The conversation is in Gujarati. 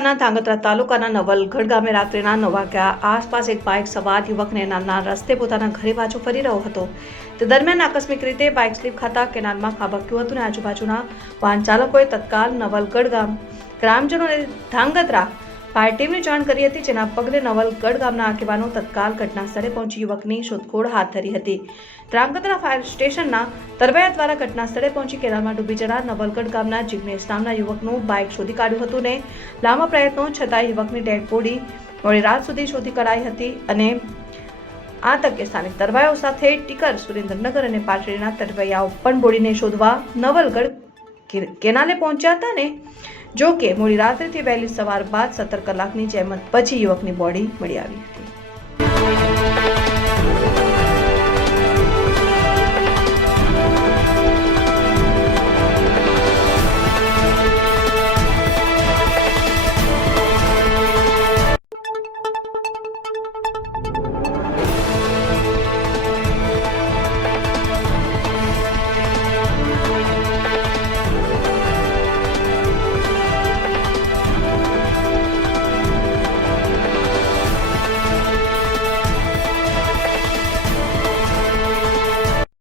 જિલ્લાના ધાંગધ્રા તાલુકાના નવલગઢ ગામે રાત્રિના 9 વાગ્યા આસપાસ એક બાઇક સવાર યુવક કેનાલના રસ્તે પોતાના ઘરે પાછો ફરી રહ્યો હતો। તે દરમિયાન આકસ્મિક રીતે બાઇક સ્લીપ ખાતા કેનાલમાં ખાબક્યું હતું અને આજુબાજુના વાહન ચાલકોએ તત્કાલ નવલગઢ ગ્રામજનોને ધાંગધ્રા ફાયર ટીમને જાણ કરી હતી, જેના પગલે નવલગઢ ગામના આગેવાનો તત્કાલ ઘટના સ્થળે પહોંચી યુવકની શોધખોળ હાથ ધરી હતી। ધાંગધ્રા ફાયર સ્ટેશનના તરવૈયા દ્વારા ઘટના સ્થળે પહોંચી કેનાલમાં ડૂબી જનાર નવલગઢ ગામના જિગ્નેશ નામના યુવકનું બાઇક શોધી કાઢ્યું હતું ને લાંબા પ્રયત્નો છતાં યુવકની ડેડ બોડી મોડી રાત સુધી શોધી કઢાઈ હતી અને આ તકે સ્થાનિક તરવૈયાઓ સાથે ટીકર, સુરેન્દ્રનગર અને પાટડીના તરવૈયાઓ પણ બોડીને શોધવા નવલગઢ કેનાલે પહોંચ્યા હતા ને જો કે મોડી રાત્રિથી વહેલી સવાર બાદ 17 કલાકની જહેમત પછી યુવકની બોડી મળી આવી હતી।